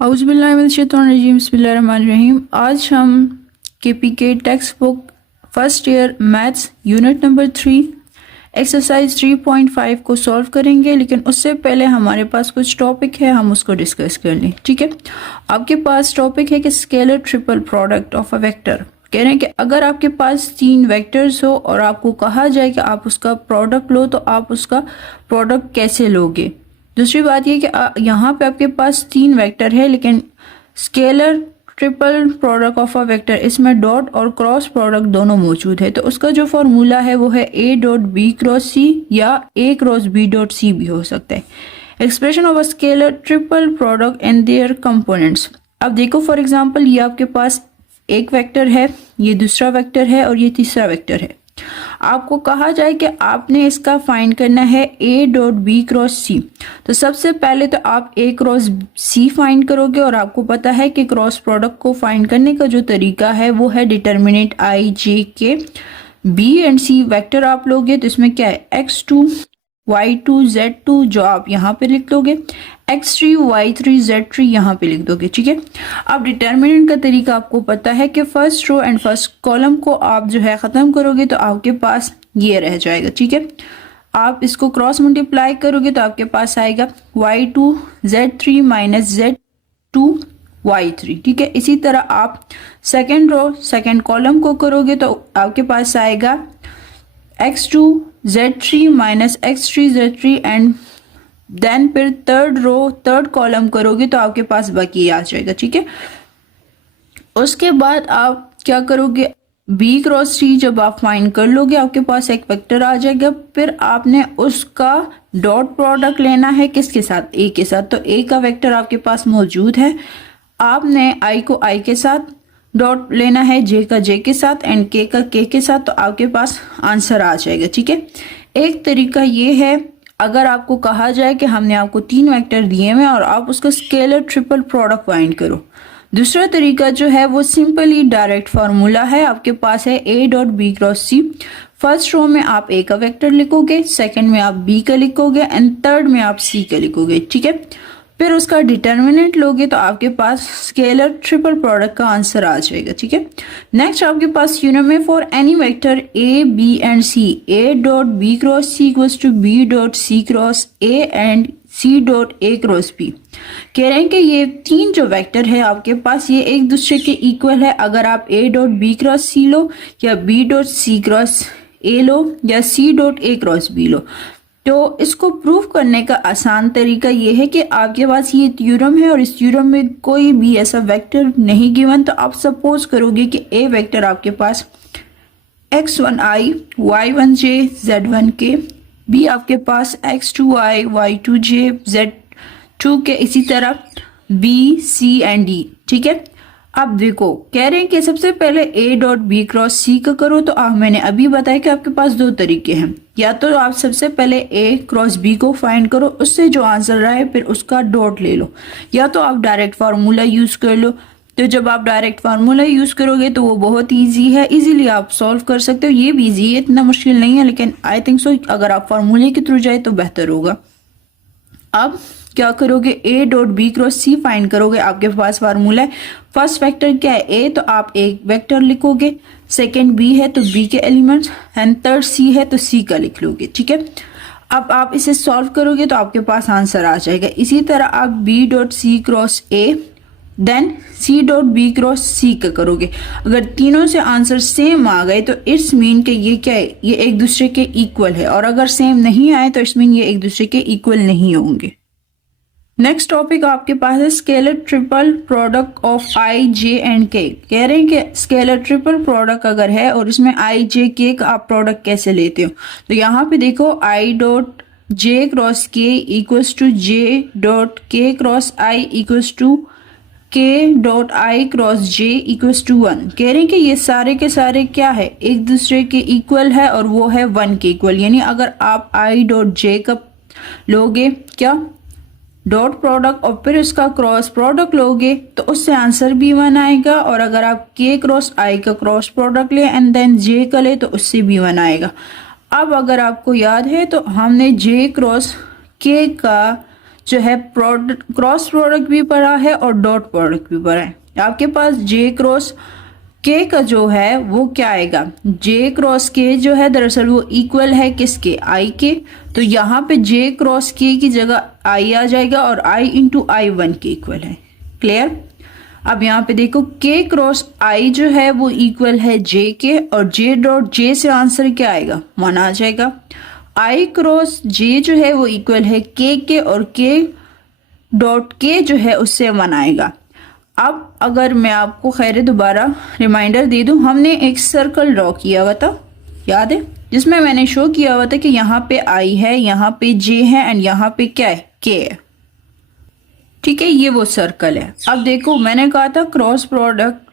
औज़ुबिल्लाहिमिनश्शैतानिर्रजीम बिस्मिल्लाहिर्रहमानिर्रहीम। आज हम KPK text book first year maths unit number 3 exercise 3.5 को सॉल्व करेंगे, लेकिन उससे पहले हमारे पास कुछ टॉपिक है, हम उसको डिस्कस कर लें। ठीक है, आपके पास टॉपिक है कि scalar triple product of a vector. कह रहे हैं कि अगर आपके पास 3 वेक्टर्स हो और आपको कहा जाए कि आप उसका प्रोडक्ट लो, तो आप उसका प्रोडक्ट कैसे लोगे। दूसरी बात ये कि यहाँ पे आपके पास 3 वेक्टर है, लेकिन scalar triple product of a vector, इसमें डॉट और क्रॉस प्रोडक्ट दोनों मौजूद है। तो उसका जो फॉर्मूला है वो है A dot B cross C, या A cross B dot C भी हो सकता है। Expression of a scalar triple product and their components. अब देखो फॉर एग्जांपल, ये आपके पास एक वेक्टर है, ये दूसरा वेक्टर है और ये तीसरा वेक्टर है। आपको कहा जाए कि आपने इसका फाइंड करना है A डॉट बी क्रॉस सी। तो सबसे पहले तो आप A क्रॉस सी फाइंड करोगे, और आपको पता है कि क्रॉस प्रोडक्ट को फाइंड करने का जो तरीका है वो है डिटर्मिनेंट I J के B एंड C वेक्टर आप लोगे, तो इसमें क्या है x2 y2 z2 जो आप यहाँ पे लिख लोगे, x3 y3 z3 यहाँ पे लिख दोगे। ठीक है, अब डिटर्मिनेंट का तरीका आपको पता है कि first row and first column को आप जो है ख़त्म करोगे तो आपके पास ये रह जाएगा। ठीक है, आप इसको क्रॉस मल्टीप्लाई करोगे तो आपके पास आएगा y2 z3 minus z2 y3। ठीक है, इसी तरह आप सेकेंड रो सेकेंड कॉलम को करोगे तो आपके पास आएगा x2 z3 minus x3 z3 and then फिर थर्ड रो थर्ड कॉलम करोगे तो आपके पास बाकी आ जाएगा। ठीक है, उसके बाद आप क्या करोगे, b क्रॉस सी जब आप फाइंड कर लोगे आपके पास एक वेक्टर आ जाएगा। फिर आपने उसका डॉट प्रोडक्ट लेना है किसके साथ, a के साथ। तो a का वेक्टर आपके पास मौजूद है, आपने i को i के साथ डॉट लेना है, j का j के साथ एंड k का k के साथ, तो आपके पास आंसर आ जाएगा। ठीक है, एक तरीका ये है, अगर आपको कहा जाए कि हमने आपको 3 वेक्टर दिए हुए और आप उसका स्केलर ट्रिपल प्रोडक्ट फाइंड करो। दूसरा तरीका जो है वो सिंपली डायरेक्ट फार्मूला है, आपके पास है A dot B cross C. First row में आप A का वेक्टर लिखोगे, सेकंड में आप B का लिखोगे एंड थर्ड में आप C का लिखोगे। ठीक है, फिर उसका डिटर्मिनेंट लोगे तो आपके पास स्केलर ट्रिपल प्रोडक्ट का आंसर आ जाएगा। ठीक है, नेक्स्ट आपके पास यूनिट में for any vector A B and C, A dot B cross C equals to B dot C cross A and C dot A cross B। कह रहे हैं कि ये 3 जो वेक्टर है आपके पास ये एक दूसरे के इक्वल है। अगर आप A dot B cross C लो, या B dot C cross A लो, या C dot A cross B लो, तो इसको प्रूव करने का आसान तरीका ये है कि आपके पास ये थ्योरम है और इस थ्योरम में कोई भी ऐसा वेक्टर नहीं गिवन। तो आप सपोज करोगे कि A वेक्टर आपके पास x1i y1j z1k, B आपके पास x2i y2j z2k, इसी तरह B C एंड D। ठीक है, अब देखो कह रहे हैं कि सबसे पहले A डॉट बी क्रॉस सी का करो। तो मैंने अभी बताया कि आपके पास 2 तरीके हैं, या तो आप सबसे पहले A क्रॉस B को फाइंड करो, उससे जो आंसर आए फिर उसका डॉट ले लो, या तो आप डायरेक्ट फार्मूला यूज कर लो। तो जब आप डायरेक्ट फार्मूला यूज करोगे तो वो बहुत ईजी है, इजीली आप सॉल्व कर सकते हो। ये भी ईजी है, इतना मुश्किल नहीं है, लेकिन आई थिंक सो अगर आप फार्मूले के थ्रू जाए तो बेहतर होगा। अब क्या करोगे, A dot B cross C find करोगे, आपके पास फार्मूला है। फर्स्ट वेक्टर क्या है A, तो आप एक वेक्टर लिखोगे, सेकंड B है तो B के एलिमेंट्स एंड थर्ड C है तो C का लिख लोगे। ठीक है, अब आप इसे सॉल्व करोगे तो आपके पास आंसर आ जाएगा। इसी तरह आप B dot C cross A then C dot B cross C का करोगे। अगर तीनों से आंसर सेम आ गए तो इट्स मीन कि ये क्या है, ये एक दूसरे के इक्वल है, और अगर सेम नहीं आए तो इट्स मीन ये एक दूसरे के इक्वल नहीं होंगे। नेक्स्ट टॉपिक आपके पास है scalar triple product of I J and K। कह रहे हैं कि स्केलर ट्रिपल प्रोडक्ट अगर है और इसमें I J K का आप प्रोडक्ट कैसे लेते हो। तो यहाँ पे देखो I dot J cross K equals to J dot K cross I equals to K dot I cross J equals to 1। कह रहे हैं कि ये सारे के सारे क्या है, एक दूसरे के इक्वल है और वो है 1 के इक्वल। यानी अगर आप I डॉट J का लोगे क्या डॉट प्रोडक्ट और फिर उसका क्रॉस प्रोडक्ट लोगे तो उससे आंसर भी 1 आएगा, और अगर आप K क्रॉस I का क्रॉस प्रोडक्ट ले एंड देन J का ले तो उससे भी 1 आएगा। अब अगर आपको याद है तो हमने J क्रॉस K का जो है क्रॉस प्रोडक्ट भी पढ़ा है और डॉट प्रोडक्ट भी पढ़ा है। आपके पास जे क्रॉस के का जो है वो क्या आएगा, जे क्रॉस के जो है दरअसल वो इक्वल है किसके, आई के। तो यहाँ पे जे क्रॉस के की जगह आई आ जाएगा और आई इंटू आई 1 के इक्वल है। क्लियर। अब यहाँ पे देखो के क्रॉस आई जो है वो इक्वल है जे के, और जे डॉट जे से आंसर क्या आएगा, 1 आ जाएगा। आई क्रॉस जे जो है वो इक्वल है के, और के डॉट के जो है उससे 1 आएगा। अब अगर मैं आपको खैर दोबारा रिमाइंडर दे दूं, हमने एक सर्कल ड्रॉ किया हुआ था, याद है, जिसमें मैंने शो किया हुआ था कि यहाँ पे आई है, यहाँ पे जे है एंड यहाँ पे क्या है, के है। ठीक है, ये वो सर्कल है। अब देखो मैंने कहा था क्रॉस प्रोडक्ट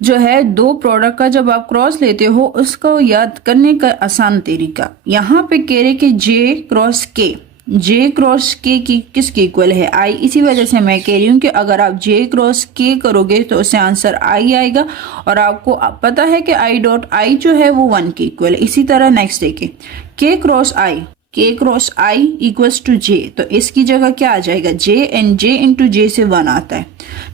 जो है दो प्रोडक्ट का जब आप क्रॉस लेते हो उसको याद करने का आसान तरीका, यहाँ पे कह रहे कि जे क्रॉस के, जे क्रॉस के की किसके इक्वल है, आई। इसी वजह से मैं कह रही हूँ कि अगर आप जे क्रॉस के करोगे तो उससे आंसर आई आएगा, और आपको पता है कि आई डॉट आई जो है वो 1 के इक्वल है। इसी तरह नेक्स्ट देखिए, के क्रॉस आई, के क्रॉस आई इक्वल्स टू जे, तो इसकी जगह क्या आ जाएगा, जे, एंड जे इंटू जे से 1 आता है।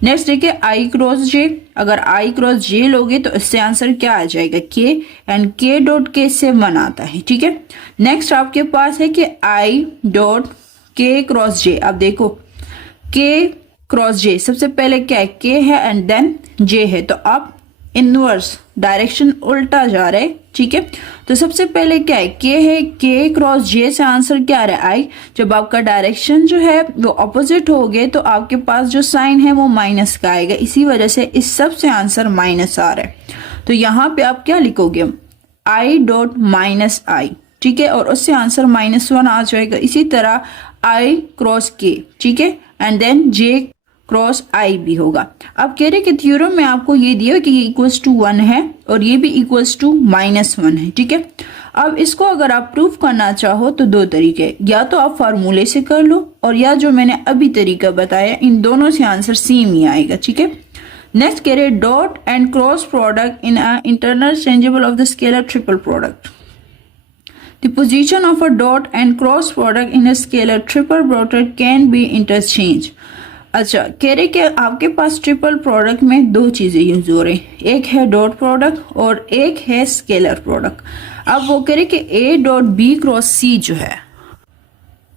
नेक्स्ट देखिए आई क्रॉस जे, अगर आई क्रॉस जे लोगे तो इससे आंसर क्या आ जाएगा, के, एंड के डॉट के से 1 आता है। ठीक है, नेक्स्ट आपके पास है कि आई डॉट के क्रॉस जे। अब देखो के क्रॉस जे, सबसे पहले क्या है, के है एंड देन जे है, तो आप इनवर्स डायरेक्शन उल्टा जा रहे। ठीक है, तो सबसे पहले क्या है, के है, के क्रॉस जे से आंसर क्या आ रहा है, आई। जब आपका डायरेक्शन जो है वो ऑपोजिट हो गए तो आपके पास जो साइन है वो माइनस का आएगा, इसी वजह से इस सब से आंसर माइनस आ रहा है। तो यहाँ पे आप क्या लिखोगे, आई डॉट माइनस आई। ठीक है, और उससे आंसर -1 आ जाएगा। इसी तरह आई क्रॉस के, ठीक है, एंड देन जे क्रॉस आई भी होगा। अब कह रहे कि थ्योरम में आपको ये दिया कि ये इक्वल्स टू 1 है और ये भी इक्वल्स टू -1 है। ठीक है, अब इसको अगर आप प्रूफ करना चाहो तो दो तरीके, या तो आप फार्मूले से कर लो, और या जो मैंने अभी तरीका बताया, इन दोनों से आंसर सेम ही आएगा। ठीक है, नेक्स्ट कह रहे dot and cross product in a interchangeable of the scalar triple product. The position of a dot and cross product in a scalar triple product can be interchanged। अच्छा, कह रहे कि आपके पास ट्रिपल प्रोडक्ट में दो चीजें यूज हो रही, एक है डॉट प्रोडक्ट और एक है स्केलर प्रोडक्ट। अब वो कह रहे कि A dot B cross C जो है,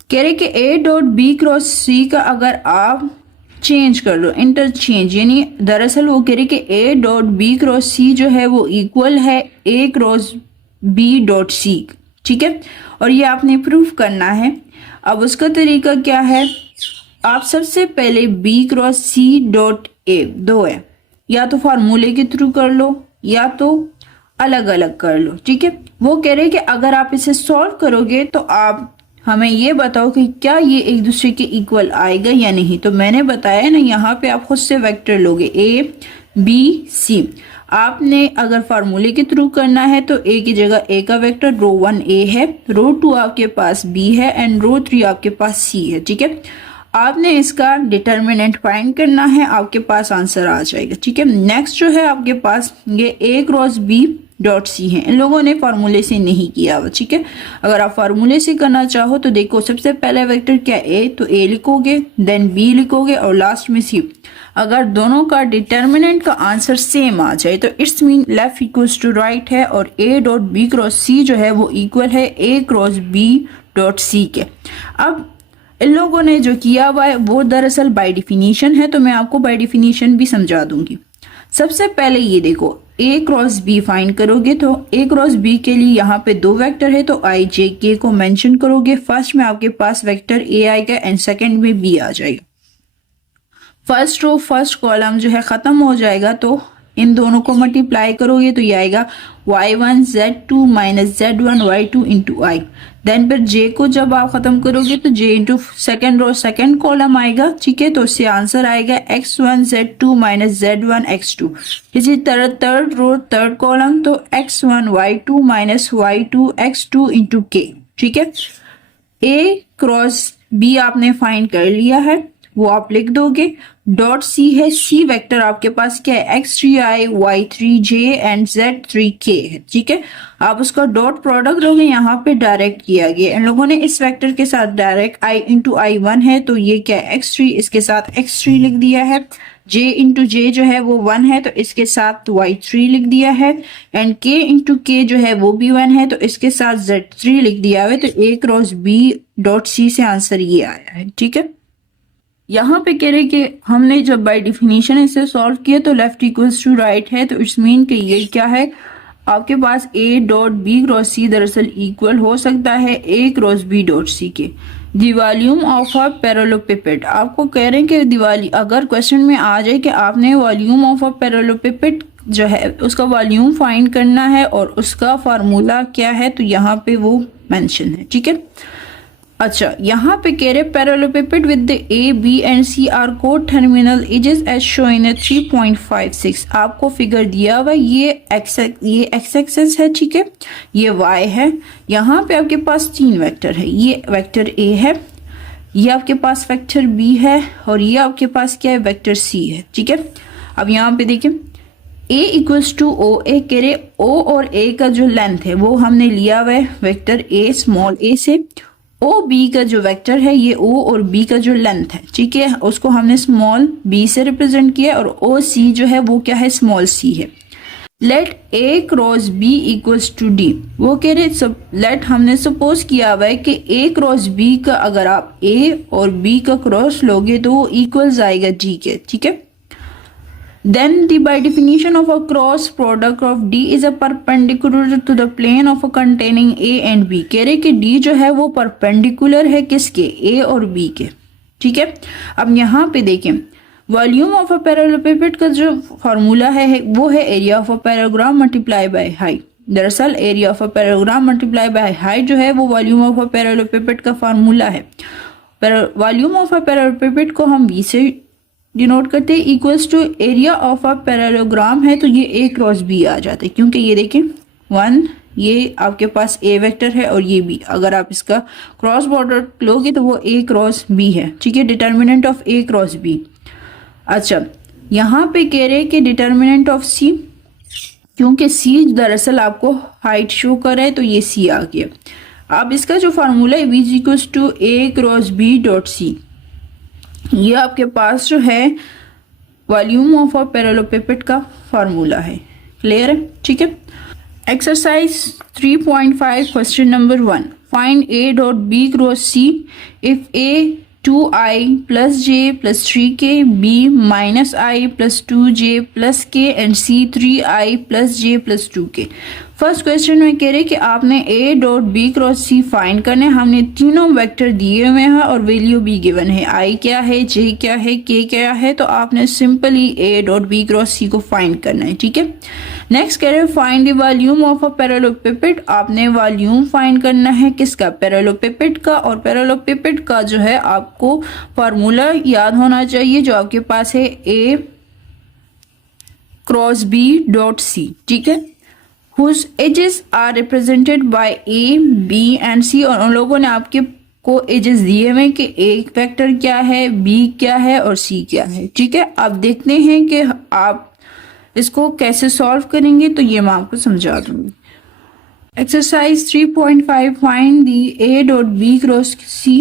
कह रहे कि ए डॉट बी क्रॉस सी का अगर आप चेंज कर लो, इंटरचेंज, यानी दरअसल वो कह रहे कि A dot B cross C जो है वो इक्वल है ए क्रॉस बी डॉट सी। ठीक है, और ये आपने प्रूफ करना है। अब उसका तरीका क्या है, आप सबसे पहले b cross C dot A दो है, या तो फार्मूले के थ्रू कर लो या तो अलग अलग कर लो। ठीक है, वो कह रहे कि अगर आप इसे सॉल्व करोगे तो आप हमें ये बताओ कि क्या ये एक दूसरे के इक्वल आएगा या नहीं। तो मैंने बताया ना, यहाँ पे आप खुद से वेक्टर लोगे ए बी सी। आपने अगर फार्मूले के थ्रू करना है तो ए की जगह ए का वेक्टर रो 1 ए है, रो 2 आपके पास बी है एंड रो 3 आपके पास सी है। ठीक है, आपने इसका डिटर्मिनेंट फाइंड करना है, आपके पास आंसर आ जाएगा। ठीक है, नेक्स्ट जो है आपके पास ये ए क्रॉस बी डॉट सी है, इन लोगों ने फार्मूले से नहीं किया हुआ। ठीक है, अगर आप फार्मूले से करना चाहो तो देखो सबसे पहले वेक्टर क्या ए, तो ए लिखोगे, देन बी लिखोगे और लास्ट में सी। अगर दोनों का डिटर्मिनेंट का आंसर सेम आ जाए तो it's mean left equals to right है, और A dot B cross C जो है वो इक्वल है A cross B dot C के। अब इन लोगों ने जो किया हुआ है वो दरअसल बाय डिफिनीशन है, तो मैं आपको बाय डिफिनीशन भी समझा दूंगी। सबसे पहले ये देखो, ए क्रॉस बी फाइंड करोगे तो ए क्रॉस बी के लिए यहाँ पे दो वेक्टर है, तो आई जे के को मेंशन करोगे। फर्स्ट में आपके पास वेक्टर ए आएगा एंड सेकंड में बी आ जाएगा। फर्स्ट रो फर्स्ट कॉलम जो है खत्म हो जाएगा, तो इन दोनों को मल्टीप्लाई करोगे तो ये आएगा y1 z2 minus z1 y2 into i. Then फिर j को जब आप खत्म करोगे तो j into second row second column आएगा। ठीक है, तो इससे आंसर आएगा x1 z2 minus z1 x2। इसी तरह थर्ड रो थर्ड कॉलम, तो x1 y2 minus y2 x2 into k। ठीक है, a क्रॉस b आपने फाइंड कर लिया है। वो आप लिख दोगे। डॉट सी है, सी वेक्टर आपके पास क्या है, x3i y3j एंड z3k है, ठीक है। आप उसका डॉट प्रोडक्ट लोगे, यहाँ पे डायरेक्ट किया गया इन लोगों ने इस वेक्टर के साथ डायरेक्ट i इंटू i1 है तो ये क्या है x3, इसके साथ x3 लिख दिया है। j इंटू जे जो है वो 1 है तो इसके साथ y3 लिख दिया है। एंड k इंटू के जो है वो भी 1 है तो इसके साथ z3 लिख दिया है। तो ए क्रॉस बी डॉट सी से आंसर ये आया है, ठीक है। यहाँ पे कह रहे कि हमने जब बाय डिफिनीशन इसे सॉल्व किया तो लेफ्ट इक्वल्स टू राइट है, तो इट्स मीन कि ये क्या है, आपके पास a dot B cross C दरअसल इक्वल हो सकता है a cross B dot C के। The volume of a parallelepiped, आपको कह रहे हैं कि दिवाली अगर क्वेश्चन में आ जाए कि आपने वॉल्यूम ऑफ अ पैरेललोपिपेड जो है उसका वॉल्यूम फाइंड करना है और उसका फार्मूला क्या है, तो यहाँ पे वो मेंशन है, ठीक है। अच्छा, यहाँ पे कह रहे parallelepiped with the A B and C are को terminal edges as shown in 3.56। आपको फिगर दिया हुआ ये एक्स एक्सेस है, ठीक है, ये वाई है। यहाँ पे आपके पास 3 वेक्टर है, ये वेक्टर ए है, ये आपके पास वेक्टर बी है और ये आपके पास क्या है वेक्टर सी है, ठीक है। अब यहाँ पे देखिए a इक्वल्स टू ओ, ए कह रहे o और a का जो लेंथ है वो हमने लिया हुआ है वेक्टर a स्मॉल a से। ओ बी का जो वेक्टर है ये ओ और बी का जो लेंथ है, ठीक है, उसको हमने स्मॉल बी से रिप्रेजेंट किया और ओ सी जो है वो क्या है स्मॉल सी है। Let A cross B equals to D, वो कह रहे सब लेट हमने सपोज किया हुआ है कि ए क्रॉस बी का अगर आप ए और बी का क्रॉस लोगे तो वो इक्वल्स आएगा डी के, ठीक है। Then the by definition of a cross product of D is a perpendicular to the plane of a containing A and B। कह रहे कि D जो है वो परपेंडिकुलर है किसके, A और B के, ठीक है। अब यहाँ पे देखें वॉल्यूम ऑफ अ पैरेललोपिपेड का जो फॉर्मूला है वो है area of a parallelogram multiply by height. दरअसल area of a parallelogram multiply by height जो है वो वॉल्यूम ऑफ अ पैरेललोपिपेड का फॉर्मूला है। वॉल्यूम ऑफ अ पैरेललोपिपेड को हम B से डिनोट करते हैं, equals to area of a parallelogram है तो ये ए क्रॉस बी आ जाता है, क्योंकि ये देखें 1 ये आपके पास ए वेक्टर है और ये बी, अगर आप इसका क्रॉस बॉर्डर लोगे तो वो ए क्रॉस बी है, ठीक है, determinant of A cross B. अच्छा, यहाँ पे कह रहे हैं कि डिटर्मिनेंट ऑफ सी, क्योंकि सी दरअसल आपको हाइट शो कर रहा है तो ये सी आ गया। अब इसका जो फार्मूला है V equals to A cross B dot C, ये आपके पास जो है वॉल्यूम ऑफ अ पैरेललोपिपेड का फार्मूला है। क्लियर है, ठीक है। Exercise 3.5 question number 1, find A dot B cross C if A 2i plus J plus 3k, b minus i plus 2j plus k and c 3i plus j plus 2k। First question में कह रहे कि आपने a dot B cross C find करने, हमने तीनों vector दिए हुए हैं और वैल्यू भी गिवन है, i क्या है, j क्या है, k क्या है, तो आपने simply a dot B cross C को फाइंड करना है, ठीक है। नेक्स्ट कह रहे find the volume of a parallelepiped, आपने वॉल्यूम फाइंड करना है किसका, पैरेललोपिपेड का, और पैरेललोपिपेड का जो है आपको फार्मूला याद होना चाहिए जो आपके पास है a cross b dot c, ठीक है, whose edges are represented by a, b and c। और उन लोगों ने आपके को एजेस दिए हुए कि a वेक्टर क्या है, b क्या है और c क्या है, ठीक है। अब देखते हैं कि आप इसको कैसे सॉल्व करेंगे, तो ये मैं आपको समझा दूंगी। Exercise 3.5 find the a dot B cross c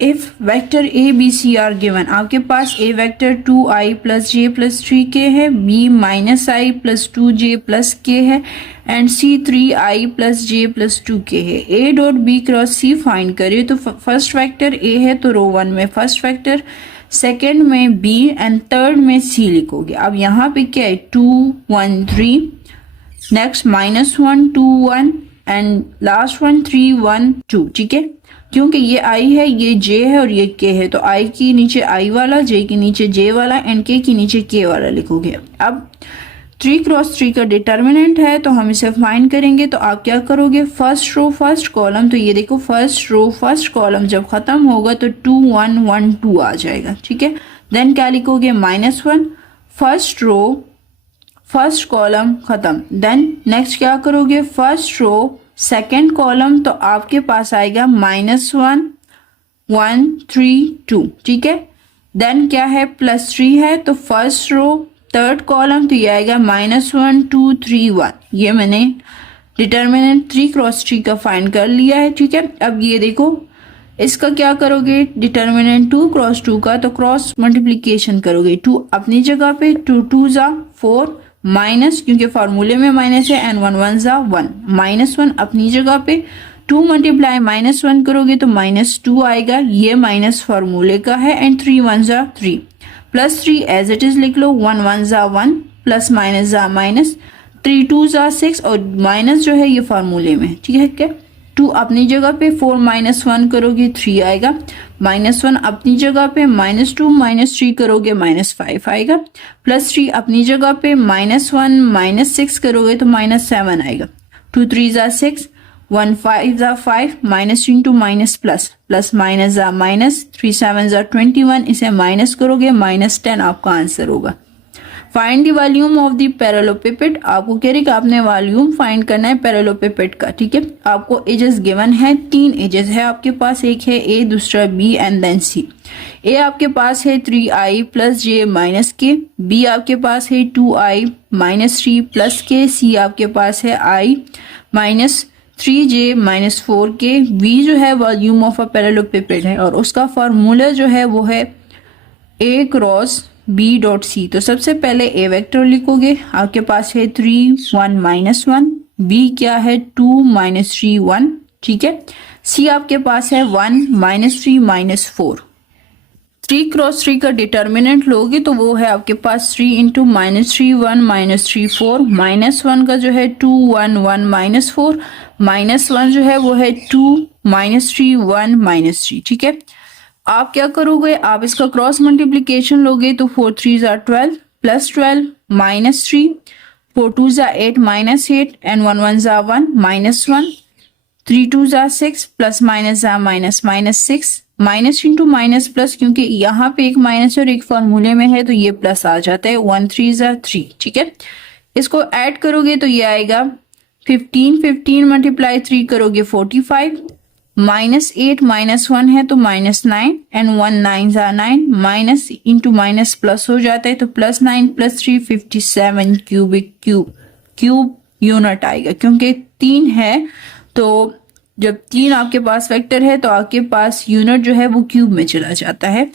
if vector a b c are given. आपके पास a vector 2i plus j plus 3k है, b minus i plus 2j plus k है and c 3i plus j plus 2k है। a dot b cross c find करिए, तो first vector a है तो रो 1 में फर्स्ट वेक्टर, सेकेंड में b and third में c लिखोगे। अब यहाँ पे क्या है 2 1 3, नेक्स्ट -1 2 1 एंड लास्ट वन 3 1 2, ठीक है। क्योंकि ये i है, ये j है और ये k है, तो i की नीचे i वाला, j के नीचे j वाला एंड k की नीचे k वाला लिखोगे। अब 3 क्रॉस 3 का डिटर्मिनेंट है तो हम इसे फाइंड करेंगे, तो आप क्या करोगे फर्स्ट रो फर्स्ट कॉलम, तो ये देखो फर्स्ट रो फर्स्ट कॉलम जब खत्म होगा तो 2 1 1 2 आ जाएगा, ठीक है। देन क्या लिखोगे -1 फर्स्ट रो फर्स्ट कॉलम खत्म, देन नेक्स्ट क्या करोगे फर्स्ट रो सेकेंड कॉलम, तो आपके पास आएगा -1 1 3 2, ठीक है। देन क्या है +3 है, तो फर्स्ट रो थर्ड कॉलम तो ये आएगा -1 2 3 1। ये मैंने डिटर्मिनेंट 3 क्रॉस 3 का फाइंड कर लिया है, ठीक है। अब ये देखो इसका क्या करोगे, डिटर्मिनेंट 2 क्रॉस 2 का, तो क्रॉस मल्टीप्लीकेशन करोगे। 2 अपनी जगह पे, 2 2 जा 4 माइनस, क्योंकि फार्मूले में माइनस है, एंड 1 1 जा 1, -1 अपनी जगह पे, 2 मल्टीप्लाई -1 करोगे तो -2 आएगा, ये माइनस फार्मूले का है, एंड 3 1 जा 3 +3 एज इट इज लिख लो, 1 1 जा 1 प्लस माइनस जा माइनस, 3 2 जा 6 और माइनस जो है ये फार्मूले में, ठीक है क्या। 2 अपनी जगह पे, 4 -1 करोगे 3 आएगा, -1 अपनी जगह पे, -2 -3 करोगे -5 आएगा, +3 अपनी जगह पे, -1 -6 करोगे तो -7 आएगा, 2 3 जा 6 1 5 जा 5 minus into minus plus minus जा माइनस, 3 7 जा 21, इसे माइनस करोगे -10 आपका आंसर होगा। Find the volume of the parallelepiped, आपको कह रही कि आपने वॉल्यूम फाइंड करना है पैरेललोपिपेड का, ठीक है। आपको एजेस गिवन है, 3 एजेस है आपके पास, एक है ए, दूसरा बी एंड देन सी। ए आपके पास है 3i + j - k, बी आपके पास है 2i - 3 + k, सी आपके पास है i - 3j - 4k। v जो है वॉल्यूम ऑफ अ पैरेललोपिपेड है और उसका फार्मूला जो है वो है a क्रॉस b.c। तो सबसे पहले a वेक्टर लिखोगे, आपके पास है 3 1 -1, b क्या है 2 -3 1, ठीक है। c आपके पास है 1 -3 -4। 3 क्रॉस 3 का डिटर्मिनेंट लोगे तो वो है आपके पास 3 इंटू -3 1 -3 4, -1 का जो है 2 1 1 -4, -1 जो है वो है 2 -3 1 -3, ठीक है। आप क्या करोगे, आप इसका क्रॉस मल्टीप्लीकेशन लोगे तो 4 3 जा 12 +12 -3, 4 2 जा 8 -8 एंड 1 1 जा 1 -1, 3 2 जा 6 प्लस माइनस जा -6, माइनस इंटू माइनस प्लस, क्योंकि यहाँ पे एक माइनस और एक फॉर्मूले में है तो ये प्लस आ जाता है, 1 3 जा 3, ठीक है। इसको ऐड करोगे तो ये आएगा 15 15 मल्टीप्लाई 3 करोगे 45, -8 -1 है तो -9 एंड 1 9 जा 9, माइनस इंटू माइनस प्लस हो जाता है तो +9 +3 57 क्यूब यूनिट आएगा, क्योंकि 3 है तो जब 3 आपके पास वेक्टर है तो आपके पास यूनिट जो है वो क्यूब में चला जाता है।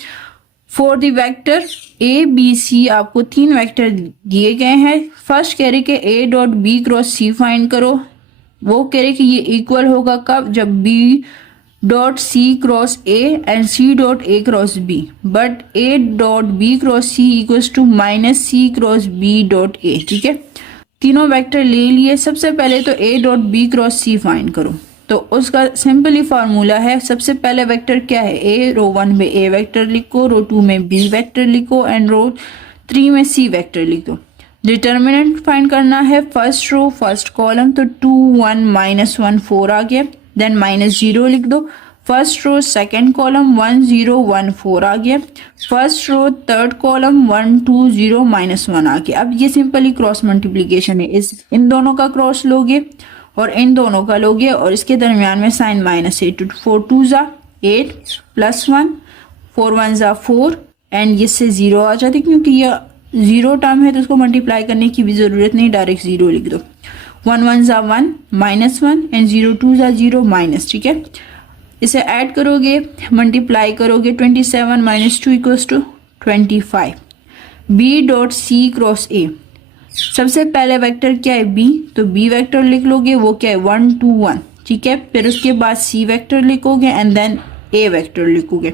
For the vector A B C आपको 3 वेक्टर दिए गए हैं। फर्स्ट कह रहे कि a.b क्रॉस c फाइंड करो, वो कह रहे कि ये इक्वल होगा कब, जब b.c cross a and c.a cross b, but a.b cross c equals to -c cross b.a, ठीक है। तीनों वेक्टर ले लिए, सबसे पहले तो a.b क्रॉस c फाइंड करो, तो उसका सिंपली फार्मूला है, सबसे पहले वेक्टर क्या है a, रो 1 में a वेक्टर लिखो, रो 2 में b वेक्टर लिखो एंड रो 3 में c वेक्टर लिख दो। डिटर्मिनेंट फाइंड करना है फर्स्ट रो फर्स्ट कॉलम, तो 2 1 -1 4 आ गया, देन -0 लिख दो। फर्स्ट रो सेकंड कॉलम 1 0 1 4 आ गया, फर्स्ट रो थर्ड कॉलम 1 2 0 -1 आ गया। अब ये सिंपली क्रॉस मल्टीप्लीकेशन है, इन दोनों का क्रॉस लोगे और इन दोनों का लोगे और इसके दरमियान में साइन -8, 4 2 जा 8 +1, 4 1 जा 4 एंड इससे 0 आ जाती, क्योंकि ये 0 टर्म है तो उसको मल्टीप्लाई करने की भी जरूरत नहीं, डायरेक्ट 0 लिख दो। 1 1 जा 1 -1 एंड 0 2 जा 0 माइनस, ठीक है। इसे ऐड करोगे मल्टीप्लाई करोगे 27 - 2 = 25। b.c क्रॉस a, सबसे पहले वेक्टर क्या है b, तो b वेक्टर लिख लोगे, वो क्या है 1 2 1, ठीक है। फिर उसके बाद c वेक्टर लिखोगे एंड देन a वेक्टर लिखोगे।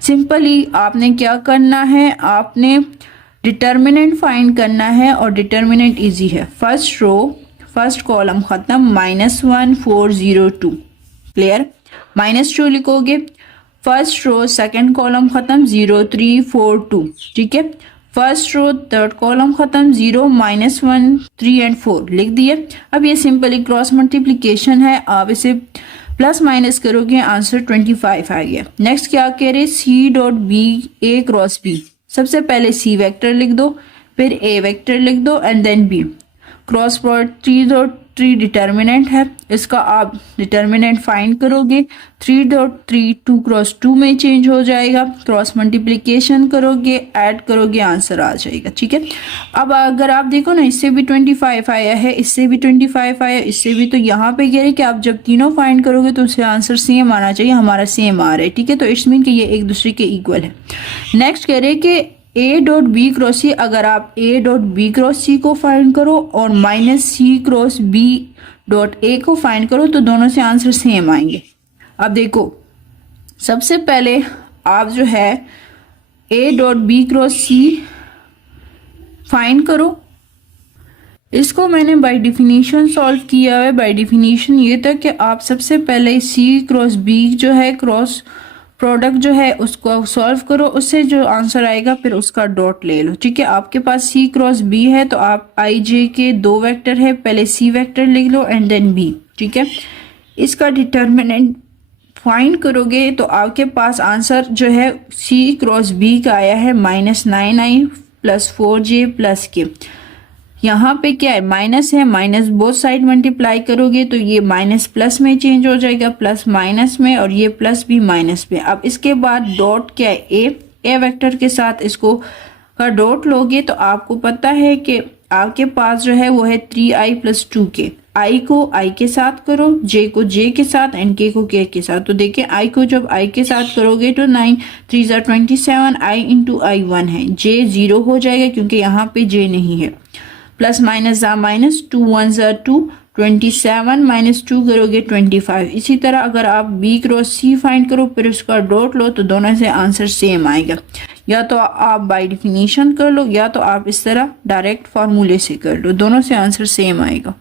सिंपली आपने क्या करना है, आपने डिटर्मिनेंट फाइंड करना है और डिटर्मिनेंट इजी है। फर्स्ट रो फर्स्ट कॉलम खत्म, -1 4 0 2, क्लियर। -2 लिखोगे, फर्स्ट रो सेकंड कॉलम खत्म, 0 3 4 2, ठीक है। फर्स्ट रो थर्ड कॉलम खत्म, 0 -1 3 एंड 4 लिख दिए। अब ये सिंपली क्रॉस मल्टीप्लीकेशन है, आप इसे प्लस माइनस करोगे, आंसर 25 आ गया। नेक्स्ट क्या कह रहे, c.b a क्रॉस b, सबसे पहले c वेक्टर लिख दो, फिर a वेक्टर लिख दो and then b, cross product 3 determinant है, इसका आप डिटर्मिनेंट फाइंड करोगे। 3.3 2 क्रॉस 2 में चेंज हो जाएगा, क्रॉस मल्टीप्लिकेशन करोगे, ऐड करोगे, आंसर आ जाएगा। ठीक है, अब अगर आप देखो ना, इससे भी 25 आया है, इससे भी 25 आया, इससे भी, तो यहाँ पे कह रहे कि आप जब तीनों फाइंड करोगे तो उससे आंसर सेम आना चाहिए, हमारा सेम आ रहा है। ठीक है, तो इट्स मीन कि ये एक दूसरे के इक्वल है। नेक्स्ट कह रहे कि A dot B cross C, अगर आप A dot B cross C को फाइंड करो और minus C cross B dot A को फाइंड करो तो दोनों से आंसर सेम आएंगे। अब देखो, सबसे पहले आप जो है A dot B cross C find करो। इसको मैंने बाय डिफिनीशन सॉल्व किया है। बाय डिफिनीशन ये था कि आप सबसे पहले सी क्रॉस बी जो है क्रॉस प्रोडक्ट जो है उसको सॉल्व करो, उससे जो आंसर आएगा फिर उसका डॉट ले लो। ठीक है, आपके पास सी क्रॉस बी है तो आप आई जे के 2 वेक्टर है, पहले सी वेक्टर लिख लो एंड देन बी। ठीक है, इसका डिटर्मिनेंट फाइंड करोगे तो आपके पास आंसर जो है सी क्रॉस बी का आया है -9i प्लस 4j प्लस के। यहाँ पे क्या है, माइनस है, माइनस बोथ साइड मल्टीप्लाई करोगे तो ये माइनस प्लस में चेंज हो जाएगा, प्लस माइनस में, और ये प्लस भी माइनस में। अब इसके बाद डॉट क्या है, ए वेक्टर के साथ इसको का डॉट लोगे तो आपको पता है कि आपके पास जो है वो है 3i प्लस 2k। आई को आई के साथ करो, जे को जे के साथ एंड के को के के साथ। तो देखिए आई को जब आई के साथ करोगे तो 9 3 27, आई इंटू आई 1 है, जे 0 हो जाएगा क्योंकि यहाँ पे जे नहीं है। प्लस माइनस जा माइनस, 2 1 2, 27 माइनस 2 करोगे 25। इसी तरह अगर आप बी क्रॉस सी फाइंड करो फिर उसका डॉट लो तो दोनों से आंसर सेम आएगा। या तो आप बाय डिफिनीशन कर लो या तो आप इस तरह डायरेक्ट फार्मूले से कर लो, दोनों से आंसर सेम आएगा।